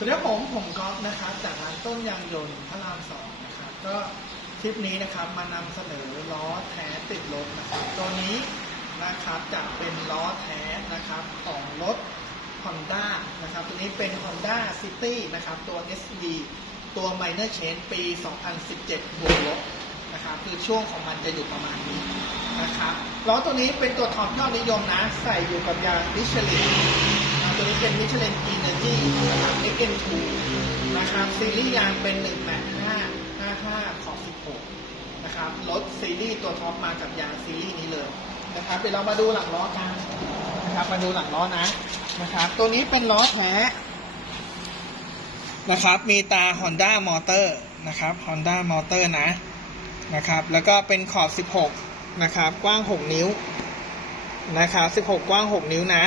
สวัสดีครับผมผมก๊อฟนะครับจากร้านต้นยางยนต์พระรามสองนะครับก็คลิปนี้นะครับมานำเสนอล้อแท้ติดรถนะครับตัวนี้นะครับจะเป็นล้อแท้นะครับของรถ Honda นะครับตัวนี้เป็น Honda City นะครับตัว SV ตัว Minor Change ปี 2017 บวกลบนะครับคือช่วงของมันจะอยู่ประมาณนี้นะครับล้อตัวนี้เป็นตัวท็อปยอดนิยมนะใส่อยู่กับยางมิชลิน เป็น Michelin Energy นะครับ XM2 นะครับ ซีรีส์ยางเป็น 185 55 ขอบ16 นะครับ รถซีรีส์ตัวท็อปมากับยางซีรีส์นี้เลยนะครับ เดี๋ยวเรามาดูหลังล้อกันนะครับ มาดูหลังล้อนะนะครับ ตัวนี้เป็นล้อแท้นะครับ มีตา Honda Motor นะครับ Honda Motor นะนะครับ แล้วก็เป็นขอบ 16 นะครับ กว้าง 6 นิ้วนะครับ 16 กว้าง 6 นิ้วนะ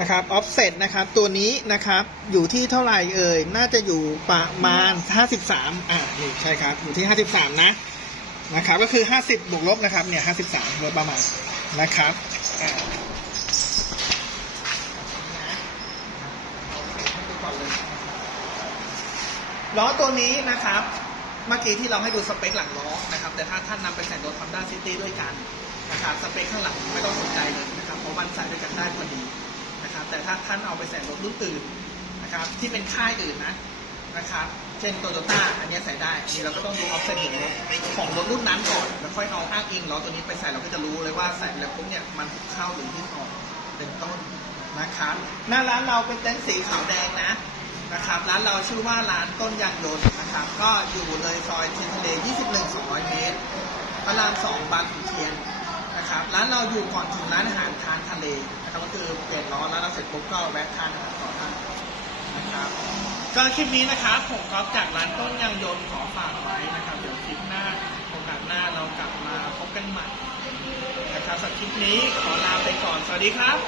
นะครับ offset นะครับตัวนี้นะครับอยู่ที่เท่าไหร่เอ่ยน่าจะอยู่ประมาณ 53อ่านี่ใช่ครับอยู่ที่ 53 นะนะครับก็คือ 50 บวกลบนะครับเนี่ย53โดยประมาณนะครับล้อตัวนี้นะครับเมื่อกี้ที่เราให้ดูสเปคหลังล้อนะครับ แต่ถ้าท่านนำไปใส่รถ Honda City ด้วยกันนะครับสเปคข้างหลังไม่ต้องสนใจเลยนะครับเพราะมันใส่ด้วยกันได้พอดี นะครับแต่ถ้าท่านเอาไปใส่รถรุ่นอื่นนะครับที่เป็นค่ายอื่นนะนะครับเช่นโตโยต้าอันนี้ใส่ได้อันนี้เราก็ต้องดูออฟเซ็ตของรถของรถรุ่นนั้นก่อนแล้วค่อยเอาอ้างอิงล้อตัวนี้ไปใส่เราก็จะรู้เลยว่าใส่แล้วปุ๊บเนี่ยมันเข้าหรือที่ออกเป็นต้นนะครับหน้าร้านเราเป็นเต็นท์สีขาวแดงนะนะครับร้านเราชื่อว่าร้านต้นยางยนต์นะครับ ก็อยู่เลยซอยเทียนทะเล 21 200 เมตรพระราม2บางขุนเทียน นะครับร้านเราอยู่ก่อนถึงร้านอาหารทานทะเลนะครับก็คือเปลี่ยนล้อแล้วเราเสร็จปุ๊บก็แวะทานอาหารต่อทานนะครับก็คลิปนี้นะครับผมก๊อฟจากร้านต้นยางยนต์ขอฝากไว้นะครับ เดี๋ยวคลิปหน้าโอกาสหน้าเรากลับมาพบกันใหม่นะครับสำหรับคลิปนี้ขอลาไปก่อนสวัสดีครับ